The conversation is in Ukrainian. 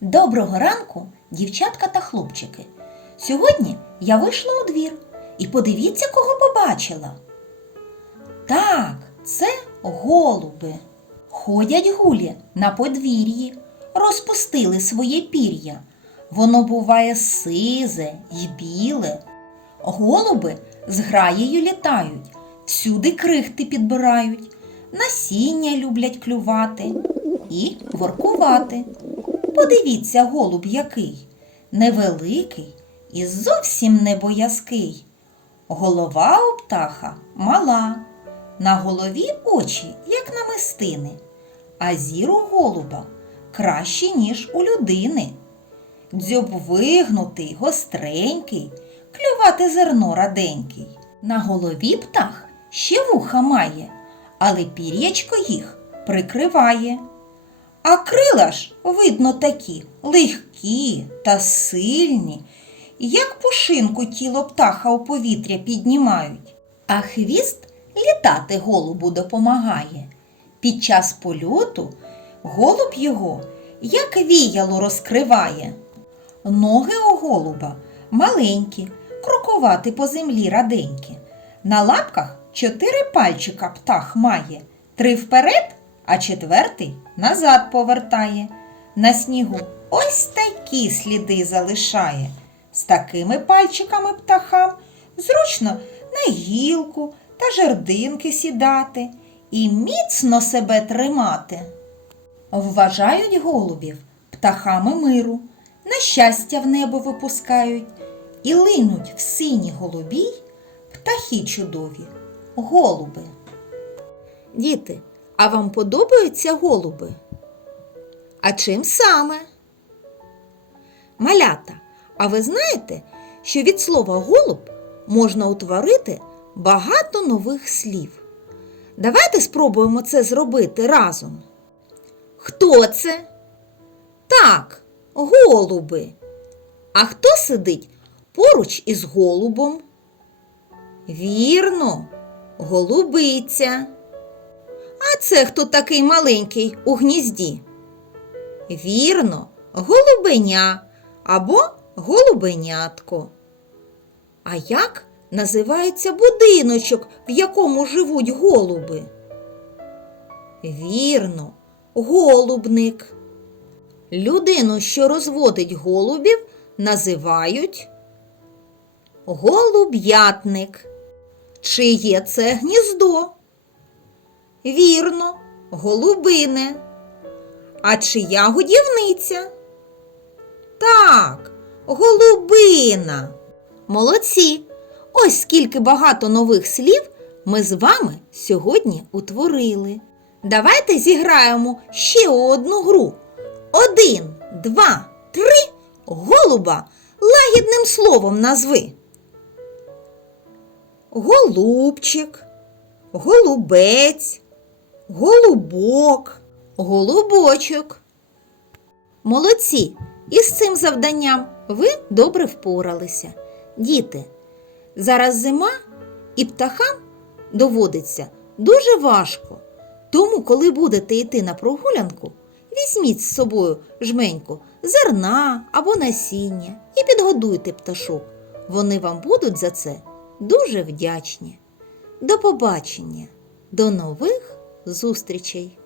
Доброго ранку, дівчатка та хлопчики. Сьогодні я вийшла у двір і подивіться, кого побачила. Так, це голуби. Ходять гулі на подвір'ї, розпустили своє пір'я. Воно буває сизе й біле. Голуби з граєю літають, всюди крихти підбирають, насіння люблять клювати і воркувати. Подивіться, голуб який, невеликий і зовсім не боязкий. Голова у птаха мала, на голові очі, як намистини, а зір у голуба краще, ніж у людини. Дзьоб вигнутий, гостренький, клювати зерно раденький. На голові птах ще вуха має, але пір'ячко їх прикриває. А крила ж, видно, такі легкі та сильні, як пушинку тіло птаха у повітря піднімають. А хвіст літати голубу допомагає. Під час польоту голуб його, як віяло, розкриває. Ноги у голуба маленькі, крокувати по землі раденькі. На лапках чотири пальчика птах має, три вперед, а четвертий назад повертає. На снігу ось такі сліди залишає. З такими пальчиками птахам зручно на гілку та жердинки сідати і міцно себе тримати. Вважають голубів птахами миру, на щастя в небо випускають і линуть в синій голубій птахи чудові, голуби. Діти, а вам подобаються голуби? А чим саме? Малята, а ви знаєте, що від слова голуб можна утворити багато нових слів? Давайте спробуємо це зробити разом. Хто це? Так, голуби. А хто сидить поруч із голубом? Вірно, голубиця. А це хто такий маленький у гнізді? Вірно, голубеня або голубенятко. А як називається будиночок, в якому живуть голуби? Вірно, голубник. Людину, що розводить голубів, називають голуб'ятник. Чиє це гніздо? Вірно, голубине. А чия годівниця? Так, голубина. Молодці! Ось скільки багато нових слів ми з вами сьогодні утворили. Давайте зіграємо ще одну гру. Один, два, три. Голуба лагідним словом назви. Голубчик, голубець, голубок, голубочок. Молодці! Із цим завданням ви добре впоралися. Діти, зараз зима і птахам доводиться дуже важко. Тому, коли будете йти на прогулянку, візьміть з собою жменьку зерна або насіння і підгодуйте пташок. Вони вам будуть за це дуже вдячні. До побачення, до нових зустрічей!